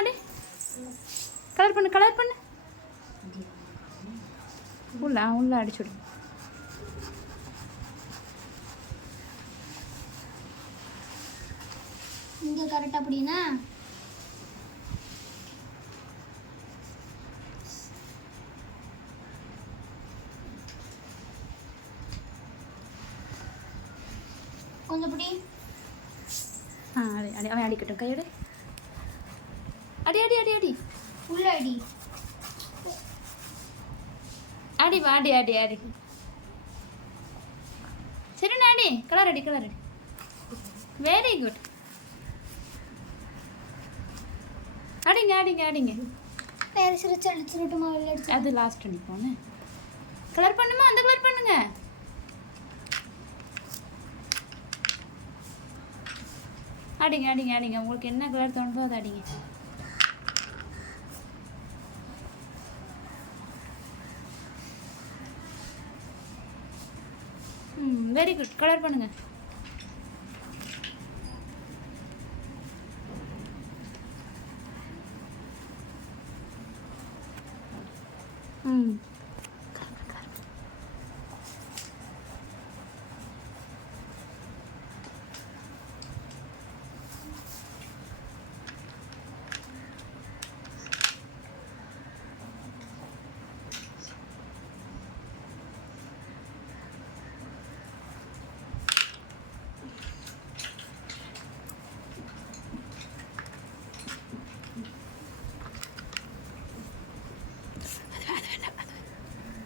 அடி கலர் பண்ணு உள்ள அடிச்சுடு. இங்கே கரெக்டாக அப்படின்னா கொஞ்சம் பிடி. அடி அடி அவன் அடிக்கட்டும் கையோட அடி அடி அடி அடி உள்ள அடி அடி அடி அடி அடி சரிண்ணா அடி கலர் அடி வெரி குட். அடிங்க வேறு சிரிச்சு அடிச்சுட்டுமா அடிச்சு அது லாஸ்ட் அடிப்போன்னு. கலர் பண்ணுமா அந்த கலர் பண்ணுங்க. அடிங்க உங்களுக்கு என்ன கலர் தோணுதோ அதை அடிங்க. வெரி குட் கலர் பண்ணுங்க.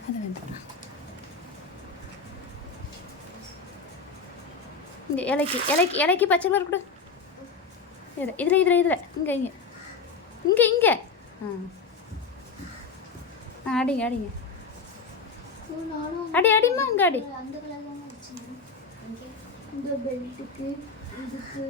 அது வேண்டாம். இங்கே இலைக்கு பச்சை கலர் கொடு. இதில் இங்கே அடிங்க அடிமா இங்கே அடி. அந்த கலர் தான் வச்சுருந்தேன். இந்த பெல்ட்டுக்கு இதுக்கு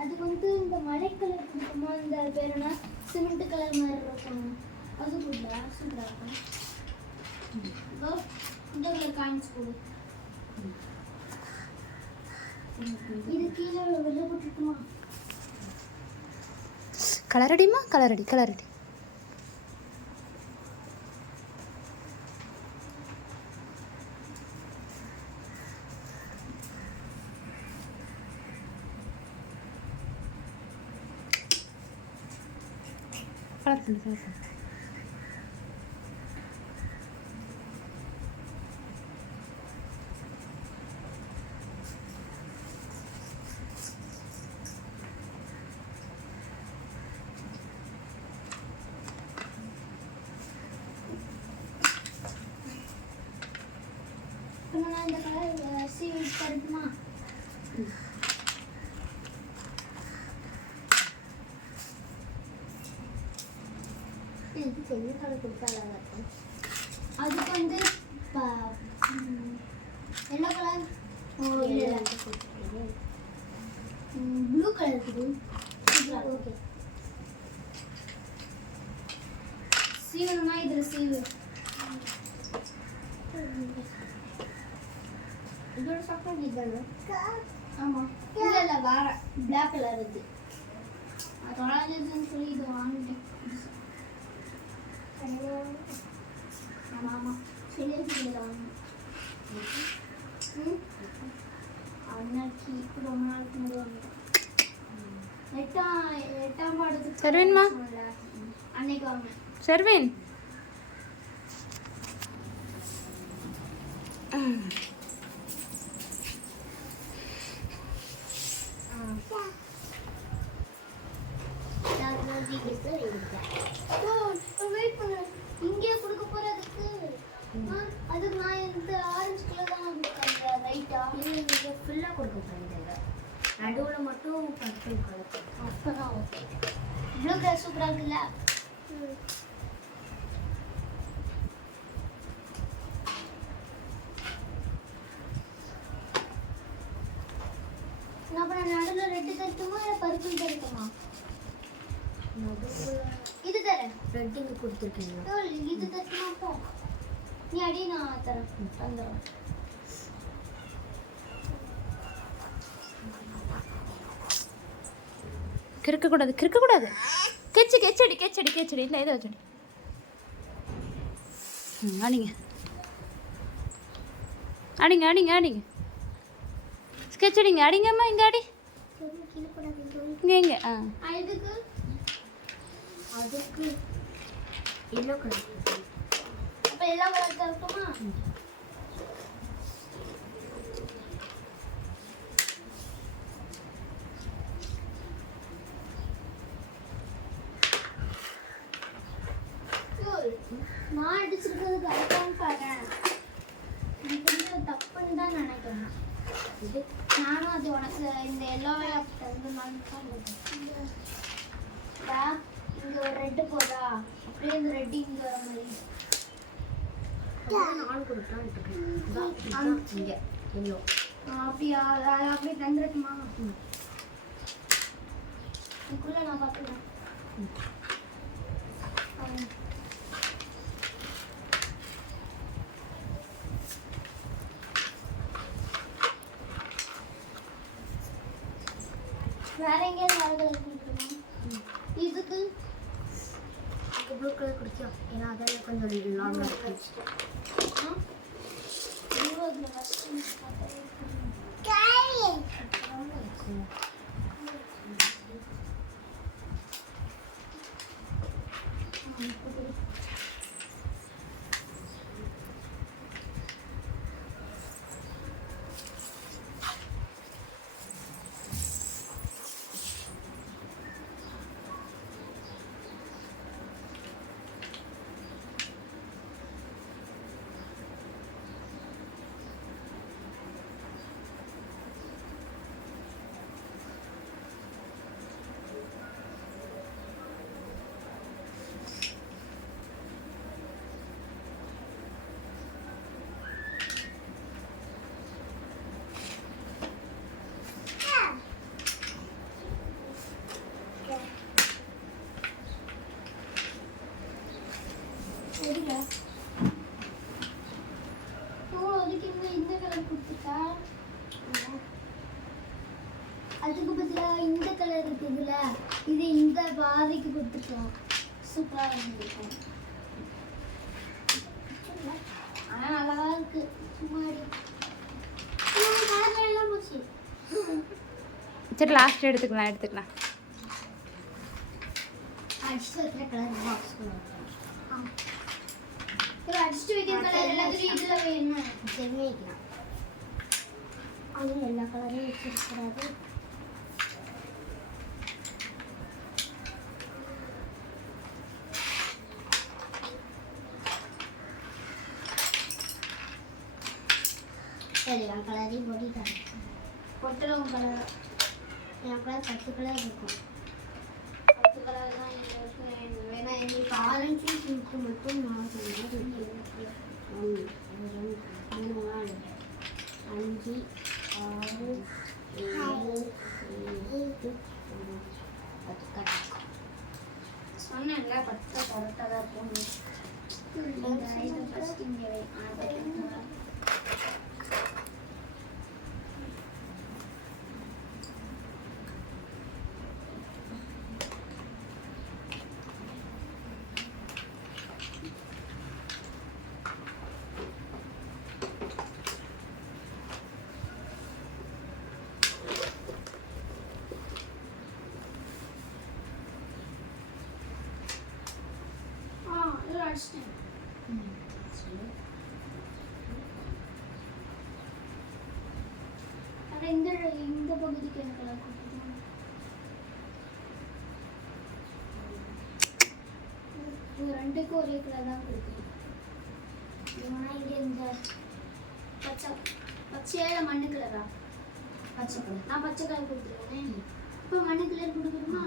அதுக்கு வந்து இந்த மழை கலர் கொடுக்குமா, இந்த பேர் என்ன சிமெண்ட் கலர் மாதிரி இருக்கும், அது கொடுத்தா சூப்பராக இருக்கும். இந்த கலர் காயின்ஸ் கொடு. இது கீழே வெளில போட்டுட்டுமா கலர் அடிமா கலர் அடி கலர் அடி. கலர் பண்ணு இந்த கலர் சீவி தரட்டுமா? அதுக்கு வந்து என்ன கலர்? ப்ளூ கலர் இருக்குது. ஓகே சீவணும்னா இதில் சீவு. இதோட சாப்பிட்டு இதுதானே? ஆமாம் இல்லை வேறு பிளாக் கலர் இது. தொலைஞ்சதுன்னு சொல்லி இதை வாங்கிட்டேன். ஆமாம் சொல்லி வாங்கினேன். அன்னைக்கு ரொம்ப நாளுக்கு முன்னாடி வாங்கிட்டேன். எட்டாம் பாடத்துக்கு சர்வீன்மா அன்னைக்கு வாங்கினேன். சர்வீன் வெயிட் பண்ணு. இங்கே கொடுக்க போறதுக்கு அதுக்கு நான் இந்த ஆரஞ்சு கலர் தான் ரைட்டா இல்லை ஃபுல்லாக கொடுக்க போகிறேன். நடுவில் மட்டும் பர்பிள் கலர். அப்போதான் ஓகே. ப்ளூ கலர் சூப்பராக இருக்குல்ல? அப்புறம் நடுவில் ரெட்டு தரட்டுமா இல்லை பர்பிள் தரட்டுமா? இது தரேன். த்ரெட்டிங் கொடுத்துருக்கீங்க. இது தட்டுமா போ. நீ அடி நான் தரேன். தந்துடுறேன். கிறுக்கக்கூடாது கிறுக்கக்கூடாது. கெச்சடி கெச்சடி கெச்சடி இல்லை இதை வச்சடி. அடிங்க அடிங்க அடிங்க அடிங்க. ஸ்கெட்ச் அடிங்க அடிங்கம்மா. இங்கே அடி. இங்கே இங்கே. அதுக்கு அதுக்கு எல்லோ கலர். அப்போ எல்லோ கலர் தரட்டுமா? நான் அடிச்சிருக்கிறது கரெக்டானு பாருங்க. எனக்கு வந்து தப்புன்னு தான் நினைக்கிறேன். இது நானும் அது உனக்கு இந்த எல்லோவே தந்து மாதிரி இங்கே ஒரு ரெட்டு போதா அப்படியே இந்த ரெட்டு இங்கே வர மாதிரி நானும் கொடுத்தேன். இங்கே எல்லோ அப்படியா? அப்படியே தந்துருக்குமா? இதுக்குள்ளே நான் பார்த்துக்கிறேன். வேற எங்கேயாவது வேறு கலர் கொடுத்துருமா? இதுக்கு ப்ளூ கலர் கொடுத்தியா? ஏன்னா அதில் கொஞ்சம் லாங்காக இருந்துச்சு. அதில் ஃபஸ்ட்டு இந்த கலர் கொடுத்துட்டா அதுக்கு பதிலாக இந்த கலர் இருக்குதுல்ல, இது இந்த பாதிக்கு கொடுத்துட்டோம். சூப்பராக இருந்திருக்கும். ஆனால் நல்லா இருக்கு. சும்மாடி எல்லாம் போச்சு. சரி லாஸ்ட் எடுத்துக்கலாம் எடுத்துக்கலாம். அடிச்சுட்டு வைக்கிற கலர் பாக்ஸ் அடிச்சுட்டு வைக்கிற கலர் எல்லாத்துலையும் இதில் வேணும். சரி வைக்கலாம். அவங்க எல்லா கலரையும் வச்சிருக்கிறாரு. சரி என் கலரையும் போட்டிட்டாங்க. பொட்டலும் கலர் என் கலர் 10 கலர் இருக்கும். 10 கலர் தான் எங்களுக்கு வேணா. எங்களுக்கு ஆரஞ்சு பிங்க்கு மட்டும் 4 5 6 7 8 10 சொன்னேன்ல 10 கரெக்டாக தான் போகணும். ஃபஸ்ட் இங்கே அடிச்சிட்டேன். ஆனால் இந்த பகுதிக்கு எனக்கு கலர் கொடுத்துருவோம். இது ரெண்டுக்கும் ஒரே கலர் தான் கொடுக்குது. இங்கே இந்த பச்சையால மண்ணு கலரா? பச்சை கலர். நான் பச்சை கலர் கொடுத்துருவேன். இப்போ மண்ணு கலர் கொடுக்கணுமா?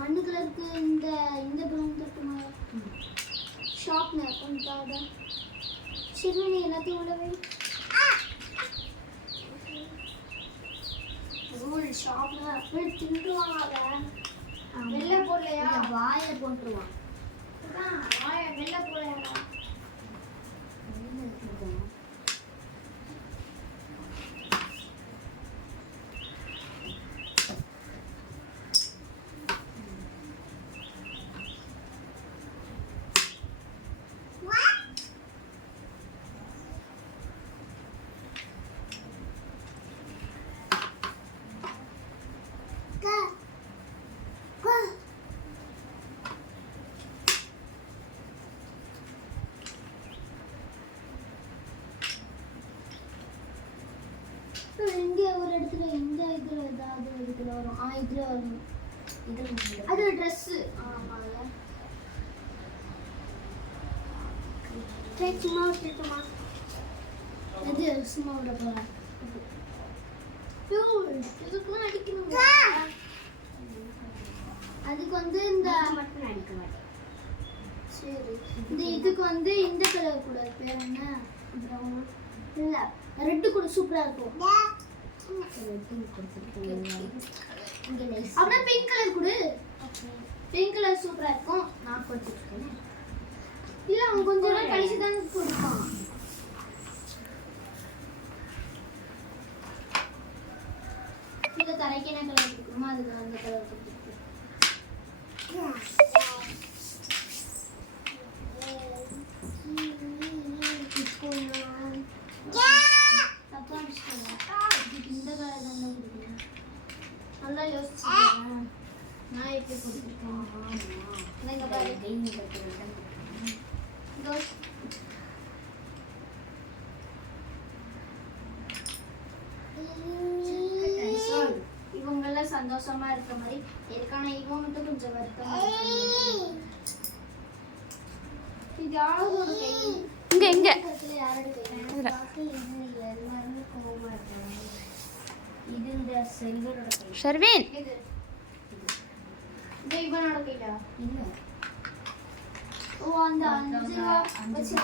மண்ணு கலருக்கு இந்த ப்ரௌன் தட்டுமா? ஷார்ப்னர் கொஞ்சம் சரி நீ எல்லாத்தையும் உள்ளவே ரூல் ஷார்ப்னர் அப்படி தின்றுவாங்க. வெளில போடலையா? வாயில் போட்டுருவான். வெளில போறேன். இங்க ஒரு இடத்துல இந்த இதுல ஏதாவது ஒரு இதுல வரும். இதுல வரும். அது ட்ரெஸ். ஆமாங்க. சும்மா இது சும்மா விட போறேன். இதுக்குலாம் அடிக்கணுங்க. அதுக்கு வந்து இந்த மட்டும் அடிக்க மாட்டேன். சரி. இதுக்கு வந்து இந்த கலர் கூட பேர் என்ன? பிரவுன் இல்ல ரெட் கூட சூப்பரா இருக்கும். அப்படியே பிங்க் கலர் கொடு. பிங்க் கலர் சூப்பரா இருக்கும். நான் கொடுத்துருக்கேன். இல்ல அவன் கொஞ்சம் நேரம் கழிச்சு தான் கொடுப்பான். இந்த தரைக்கு என்ன கலர் கொடுக்கணுமோ அதுக்கு அந்த கலர் கொடுத்துருக்கேன். நல்லா யோசிச்சுக்கேன். நான் எப்படி கொடுத்துருக்கேன்? நீங்க பாருங்க. இவங்க எல்லாம் சந்தோஷமா இருக்க மாதிரி இருக்கான இவன் மட்டும் கொஞ்சம் வருத்தமா இது யாராவது ஒரு கை இங்க யாரோட கை எல்லாருமே கோவமா இருக்காங்க. இது இந்த செல்வரோட கை. ஷர்வின் இது இவனோட கையா? இல்ல. ஓ அந்த 5 ரூபாய்